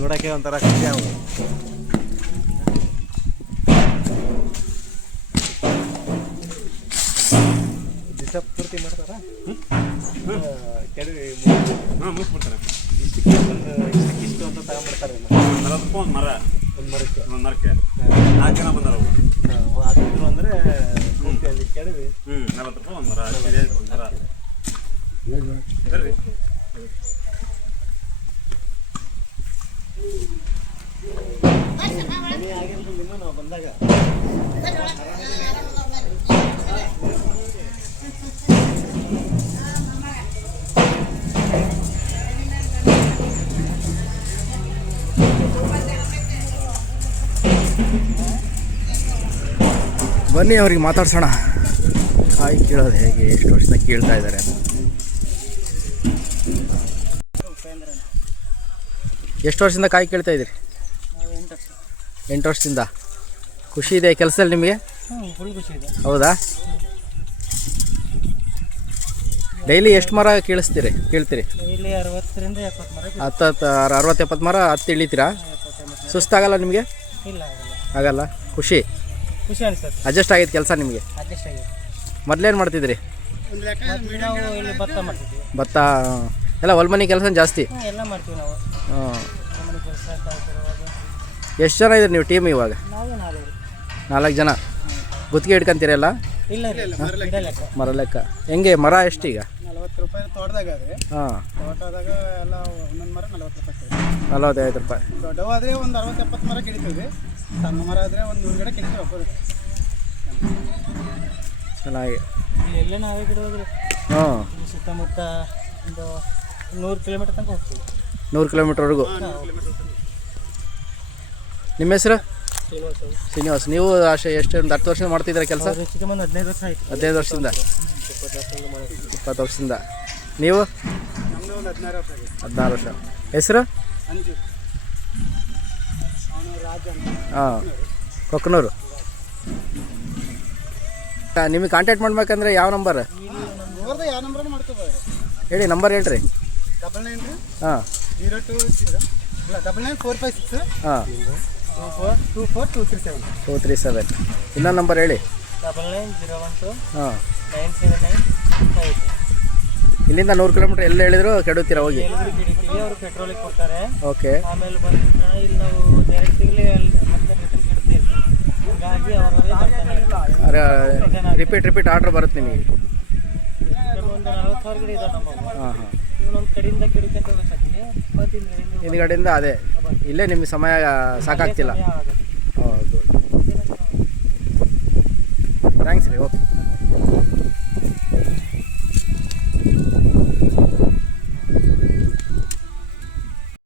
ನೋಡೋಕ್ಕೆ ಒಂಥರ ಖುಷಿ ಆಗೋದು. ದಿವಸ ಪೂರ್ತಿ ಮಾಡ್ತಾರ ಕೆಡವಿ ಮುಗಿಸ್ಬಿಡ್ತಾರೆ. ಇಷ್ಟಕ್ಕೆ ಇಷ್ಟು ಅಂತ ತಗೊಂಡ್ಬಿಡ್ತಾರೆ. 40 ರೂಪಾಯಿ ಒಂದು ಮರ, ಒಂದು ಮರಕ್ಕೆ 4 ಜನ ಬಂದಾರ ಅವರು ಹಾಕಿದ್ರು ಅಂದರೆ ಪೂರ್ತಿ ಅಲ್ಲಿ ಕೆಡವಿ 40 ರೂಪಾಯಿ ಒಂದು ಮರ, ಒಂದು ಮರ ಬರ್ರಿ. ಆಗಿರೋದ್ರಿಂದ ನಾವು ಬಂದಾಗ ಬನ್ನಿ ಅವ್ರಿಗೆ ಮಾತಾಡ್ಸೋಣ. ಕಾಯಿ ಕೀಳೋದು ಹೇಗೆ, ಎಷ್ಟು ವರ್ಷದಿಂದ ಕೀಳ್ತಾ ಇದ್ದಾರೆ. ಎಷ್ಟು ವರ್ಷದಿಂದ ಕಾಯಿ ಕೀಳ್ತಾ ಇದ್ದೀರಿ? 8 ವರ್ಷದಿಂದ. ಖುಷಿ ಇದೆ ಕೆಲಸದಲ್ಲಿ ನಿಮಗೆ? ಹೌದಾ? ಡೈಲಿ ಎಷ್ಟು ಮರ ಕೇಳಿಸ್ತೀರಿ ಕೇಳ್ತೀರಿ? 60-70 ಮರ ಹತ್ತಿ ಇಳಿತೀರಾ? ಸುಸ್ತಾಗಲ್ಲ ನಿಮಗೆ? ಆಗಲ್ಲ. ಖುಷಿ ಅಡ್ಜಸ್ಟ್ ಆಗಿದ್ದು ಕೆಲಸ ನಿಮಗೆ? ಮೊದಲೇನು ಮಾಡ್ತಿದ್ರಿ? ಭತ್ತ ಎಲ್ಲ ಹೊಲ್ಮನಿ ಕೆಲಸ ಜಾಸ್ತಿ? ಹಾಂ. ಎಷ್ಟು ಜನ ಇದ್ದೀರಿ ನೀವು ಟೀಮ್ ಇವಾಗ? 4 ಜನ. ಗುತ್ತಿಗೆ ಇಟ್ಕೊಂತೀರಲ್ಲ? ಮರ ಲೆಕ್ಕ ಹೆಂಗೆ? ಮರ ಎಷ್ಟು ಈಗ? 40 ರೂಪಾಯಿ ತೋಟದಾಗ. ಹಾಂ, ತೋಟದಾಗ ಎಲ್ಲ ಒಂದೊಂದು ಮರ 45 ರೂಪಾಯಿ. ದೊಡ್ಡವಾದರೆ ಒಂದು 60-70 ಮರ ಕಿಡಿತೀವಿ. ಸಣ್ಣ ಮರ ಆದರೆ ಒಂದು 100 ಗಿಡ ಕಿಡಿತೀವಿ. ಚೆನ್ನಾಗಿ ಎಲ್ಲ ನಾವೇ ಗಿಡ ಹೋದ್ರೆ ಹಾಂ, ಸುತ್ತಮುತ್ತ ಒಂದು 100 ಕಿಲೋಮೀಟರ್ ತನಕ ಹೋಗ್ತೀವಿ. 100 ಕಿಲೋಮೀಟ್ರ್ವರೆಗೂ. ನಿಮ್ಮ ಹೆಸರು? ಶ್ರೀನಿವಾಸ್. ನೀವು ಎಷ್ಟು ಒಂದು 10 ವರ್ಷದಿಂದ ಮಾಡ್ತಿದ್ದೀರಾ ಕೆಲಸ? 15 ವರ್ಷ ಆಯಿತು. 15 ವರ್ಷದಿಂದ? 20 ವರ್ಷದಿಂದ. ನೀವು? ನಮ್ಮದು ಒಂದು 16 ವರ್ಷ. ಹೆಸರು? ಅಂಜು. ಅವನು ರಾಜ ಅಂತ. ಹಾಂ, ಕೊಕ್ಕನೂರು. ನಿಮಗೆ ಕಾಂಟ್ಯಾಕ್ಟ್ ಮಾಡ್ಬೇಕಂದ್ರೆ ಯಾವ ನಂಬರ್? ಯಾವ ನಂಬರ್ ಮಾಡ್ಕೋಬೋದು ಹೇಳಿ. ನಂಬರ್ ಹೇಳ್ರಿ. 99 ಹಾಂ 020 ಇಲ್ಲ 99456 ಹಾಂ 24237 237. ಇನ್ನೊಂದು ನಂಬರ್ ಹೇಳಿ. 9901 ಹಾಂ 97958. ಇಲ್ಲಿಂದ 100 ಕಿಲೋಮೀಟ್ರ್ ಎಲ್ಲ ಹೇಳಿದ್ರು ಕೆಡುತ್ತೀರಾ ಹೋಗಿ? ಕಿಡಿತೀವಿ, ಅವರು ಪೆಟ್ರೋಲಿಗೆ ಕೊಡ್ತಾರೆ. ಓಕೆ. ಆಮೇಲೆ ಬಂದು ಇಲ್ಲಿ ನಾವು 2 ತಿಂಗಳು ಮತ್ತೆ ರಿಟರ್ನ್ ಕೆಡ್ತೀವಿ. ಹಾಗಾಗಿ ರಿಪೀಟ್ ಆರ್ಡ್ರ್ ಬರುತ್ತೆ ನಿಮಗೆ? ಒಂದು 40,000 ಗಿಡ ಇದಾವೆ ನಮ್ಮ. ಹಾಂ ಹಾಂ. ಇವನೊಂದು ಕಡೆಯಿಂದ ಕಿಡಿಕೊಂತ ಹೋಗ್ಬೇಕಾಗ್ತದೆ. ಹಿಂದ್ಗಡೆಯಿಂದ ಅದೇ ಇಲ್ಲೇ ನಿಮಗೆ ಸಮಯ ಸಾಕಾಗ್ತಿಲ್ಲ. ಹೌದು. ಥ್ಯಾಂಕ್ಸ್ ರೀ. ಓಕೆ.